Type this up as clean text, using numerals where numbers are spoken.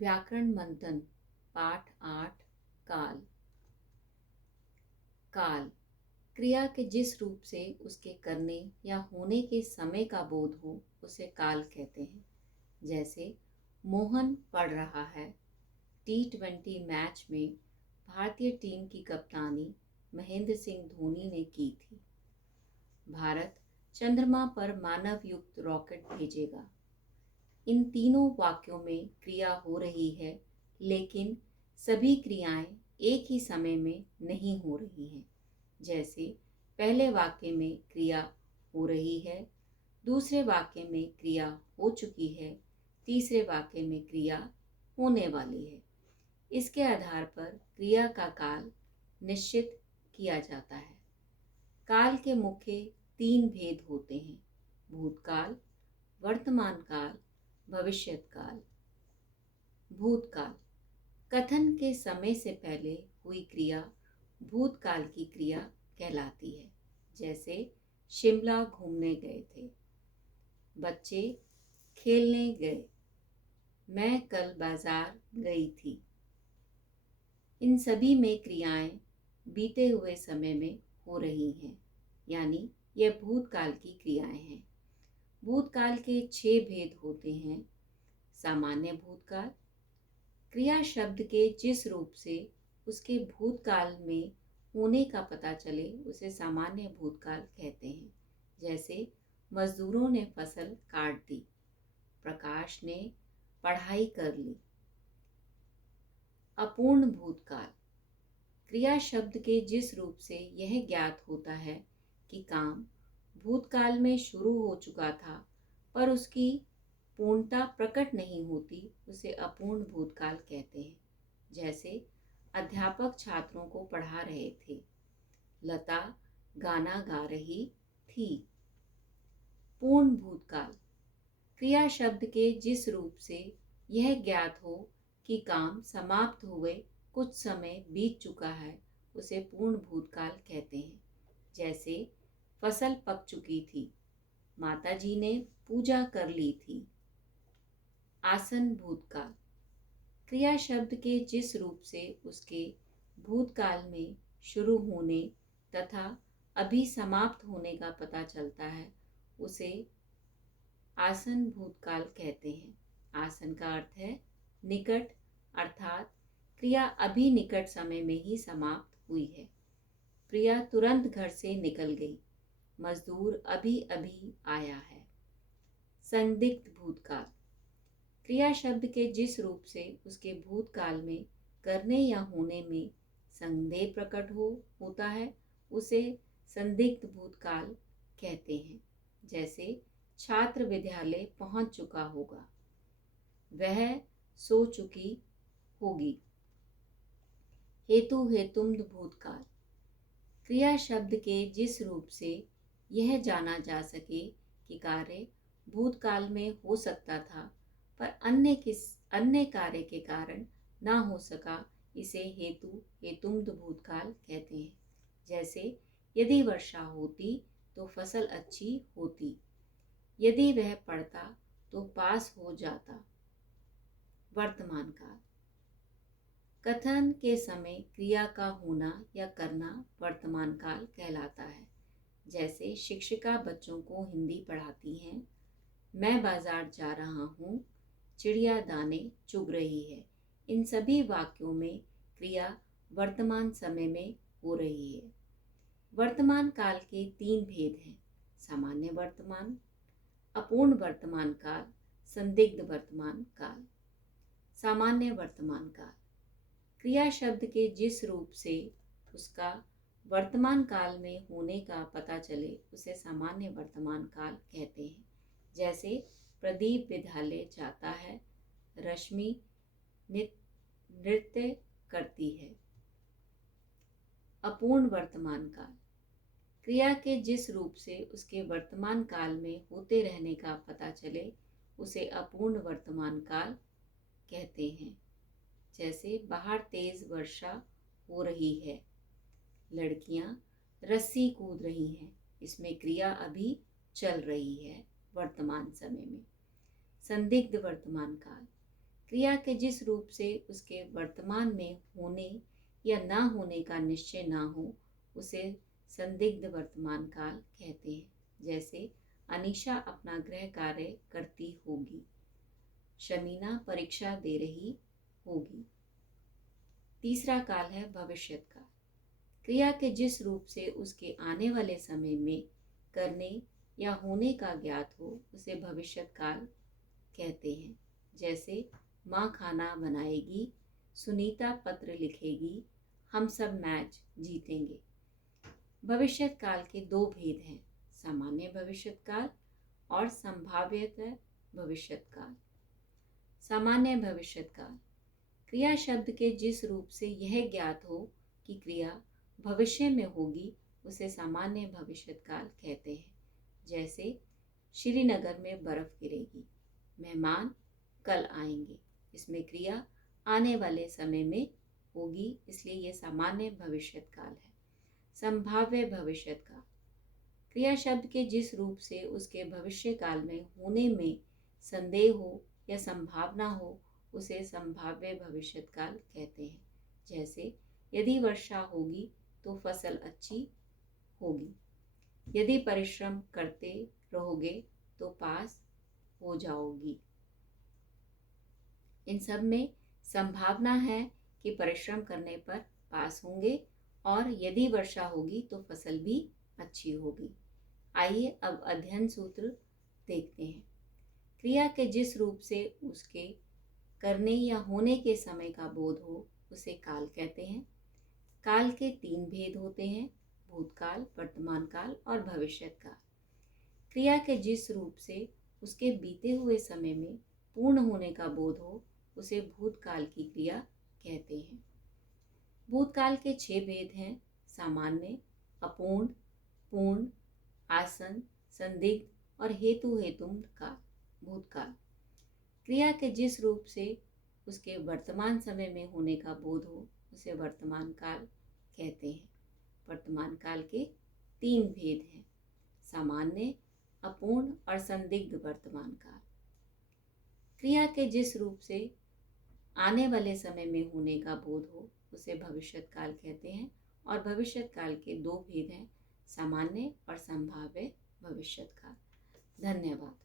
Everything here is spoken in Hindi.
व्याकरण मंथन पाठ 8 काल। काल क्रिया के जिस रूप से उसके करने या होने के समय का बोध हो उसे काल कहते हैं। जैसे मोहन पढ़ रहा है। T20 मैच में भारतीय टीम की कप्तानी महेंद्र सिंह धोनी ने की थी। भारत चंद्रमा पर मानव युक्त रॉकेट भेजेगा। इन तीनों वाक्यों में क्रिया हो रही है, लेकिन सभी क्रियाएं एक ही समय में नहीं हो रही हैं। जैसे पहले वाक्य में क्रिया हो रही है, दूसरे वाक्य में क्रिया हो चुकी है, तीसरे वाक्य में क्रिया होने वाली है। इसके आधार पर क्रिया का काल निश्चित किया जाता है। काल के मुख्य 3 भेद होते हैं: भूतकाल, वर्तमान काल, भविष्यत काल। भूतकाल कथन के समय से पहले हुई क्रिया भूतकाल की क्रिया कहलाती है। जैसे शिमला घूमने गए थे, बच्चे खेलने गए, मैं कल बाजार गई थी। इन सभी में क्रियाएं बीते हुए समय में हो रही हैं, यानी यह भूतकाल की क्रियाएं हैं। भूतकाल के 6 भेद होते हैं। सामान्य भूतकाल क्रिया शब्द के जिस रूप से उसके भूतकाल में होने का पता चले उसे सामान्य भूतकाल कहते हैं। जैसे मजदूरों ने फसल काट दी, प्रकाश ने पढ़ाई कर ली। अपूर्ण भूतकाल क्रिया शब्द के जिस रूप से यह ज्ञात होता है कि काम भूतकाल में शुरू हो चुका था पर उसकी पूर्णता प्रकट नहीं होती, उसे अपूर्ण भूतकाल कहते हैं। जैसे अध्यापक छात्रों को पढ़ा रहे थे, लता गाना गा रही थी। पूर्ण भूतकाल क्रिया शब्द के जिस रूप से यह ज्ञात हो कि काम समाप्त हुए कुछ समय बीत चुका है, उसे पूर्ण भूतकाल कहते हैं। जैसे फसल पक चुकी थी, माताजी ने पूजा कर ली थी। आसन भूतकाल क्रिया शब्द के जिस रूप से उसके भूतकाल में शुरू होने तथा अभी समाप्त होने का पता चलता है, उसे आसन भूतकाल कहते हैं। आसन का अर्थ है निकट, अर्थात क्रिया अभी निकट समय में ही समाप्त हुई है। प्रिया तुरंत घर से निकल गई, मजदूर अभी अभी आया है। संदिग्ध भूतकाल क्रिया शब्द के जिस रूप से उसके भूतकाल में करने या होने में संदेह प्रकट होता है, उसे संदिग्ध भूतकाल कहते हैं। जैसे छात्र विद्यालय पहुंच चुका होगा, वह सो चुकी होगी। हेतु हेतुम्द भूतकाल क्रिया शब्द के जिस रूप से यह जाना जा सके कि कार्य भूतकाल में हो सकता था पर अन्य कार्य के कारण ना हो सका, इसे हेतु हेतुम्द भूतकाल कहते हैं। जैसे यदि वर्षा होती तो फसल अच्छी होती, यदि वह पढ़ता तो पास हो जाता। वर्तमान काल कथन के समय क्रिया का होना या करना वर्तमान काल कहलाता है। जैसे शिक्षिका बच्चों को हिंदी पढ़ाती हैं, मैं बाजार जा रहा हूँ, चिड़िया दाने चुग रही है। इन सभी वाक्यों में क्रिया वर्तमान समय में हो रही है। वर्तमान काल के 3 भेद हैं: सामान्य वर्तमान, अपूर्ण वर्तमान काल, संदिग्ध वर्तमान काल। सामान्य वर्तमान काल क्रिया शब्द के जिस रूप से उसका वर्तमान काल में होने का पता चले उसे सामान्य वर्तमान काल कहते हैं। जैसे प्रदीप विद्यालय जाता है, रश्मि नृत्य करती है। अपूर्ण वर्तमान काल क्रिया के जिस रूप से उसके वर्तमान काल में होते रहने का पता चले उसे अपूर्ण वर्तमान काल कहते हैं। जैसे बाहर तेज वर्षा हो रही है, लड़कियां रस्सी कूद रही हैं। इसमें क्रिया अभी चल रही है वर्तमान समय में। संदिग्ध वर्तमान काल क्रिया के जिस रूप से उसके वर्तमान में होने या ना होने का निश्चय ना हो उसे संदिग्ध वर्तमान काल कहते हैं। जैसे अनीशा अपना गृह कार्य करती होगी, शमीना परीक्षा दे रही होगी। तीसरा काल है भविष्यत काल। क्रिया के जिस रूप से उसके आने वाले समय में करने या होने का ज्ञात हो उसे भविष्यत काल कहते हैं। जैसे माँ खाना बनाएगी, सुनीता पत्र लिखेगी, हम सब मैच जीतेंगे। भविष्यत काल के दो भेद हैं, सामान्य भविष्यत काल और संभाव्यत भविष्यत काल। सामान्य भविष्यत काल क्रिया शब्द के जिस रूप से यह ज्ञात हो कि क्रिया भविष्य में होगी उसे सामान्य भविष्यत काल कहते हैं। जैसे श्रीनगर में बर्फ गिरेगी, मेहमान कल आएंगे। इसमें क्रिया आने वाले समय में होगी, इसलिए यह सामान्य भविष्यत काल है। संभाव्य भविष्यत काल क्रिया शब्द के जिस रूप से उसके भविष्य काल में होने में संदेह हो या संभावना हो उसे संभाव्य भविष्यत काल कहते हैं। जैसे यदि वर्षा होगी तो फसल अच्छी होगी, यदि परिश्रम करते रहोगे तो पास हो जाओगी। इन सब में संभावना है कि परिश्रम करने पर पास होंगे और यदि वर्षा होगी तो फसल भी अच्छी होगी। आइए अब अध्ययन सूत्र देखते हैं। क्रिया के जिस रूप से उसके करने या होने के समय का बोध हो उसे काल कहते हैं। काल के तीन भेद होते हैं, भूतकाल, वर्तमान काल और भविष्यत काल। क्रिया के जिस रूप से उसके बीते हुए समय में पूर्ण होने का बोध हो उसे भूतकाल की क्रिया कहते हैं। भूतकाल के 6 भेद हैं, सामान्य, अपूर्ण, पूर्ण, आसन, संदिग्ध और हेतु हेतुम काल। भूतकाल क्रिया के जिस रूप से उसके वर्तमान समय में होने का बोध हो उसे वर्तमान काल कहते हैं। वर्तमान काल के 3 भेद हैं, सामान्य, अपूर्ण और संदिग्ध वर्तमान काल। क्रिया के जिस रूप से आने वाले समय में होने का बोध हो उसे भविष्यत काल कहते हैं और भविष्यत काल के 2 भेद हैं, सामान्य और संभाव्य भविष्यत काल। धन्यवाद।